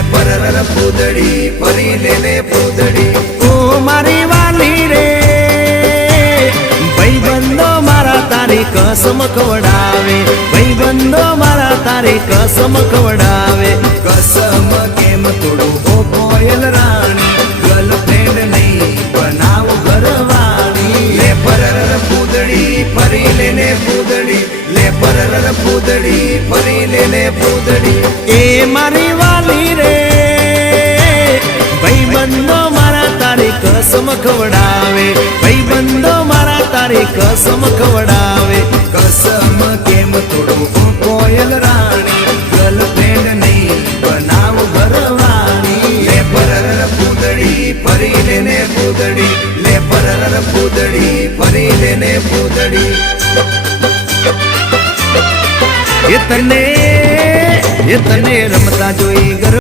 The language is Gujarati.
પરર પૂદડી ફરી લેને પૂદડી ઓ મારી વાલી રે ભાઈબંધો મારા તારી કસમ ખવડાવે ભાઈબંધો મારા તારી કસમ ખવડાવે કસમ કેમ તોડું ઓ કોયલ રાણી ગર્લફ્રેન્ડ નહીં બનાવ ઘરવાળી લે પરર પૂદડી ફરી લેને પૂદડી લે પરર પૂદડી ફરી લેને પૂદડી એ મારી વાલી રે ભાઈબંધો મારા તારી કસમ ખવડાવે ભાઈબંધો મારા તારી કસમ ખવડાવે કસમ કેમ તોડું ઓ કોયલ રાણી ગર્લફ્રેન્ડ નહીં બનાવ ઘરવાળી લે પરર પૂદડી ફરી લેને પૂદડી લે પરર પૂદડી ફરી લેને પૂદડી એ તને રમતા જોઈ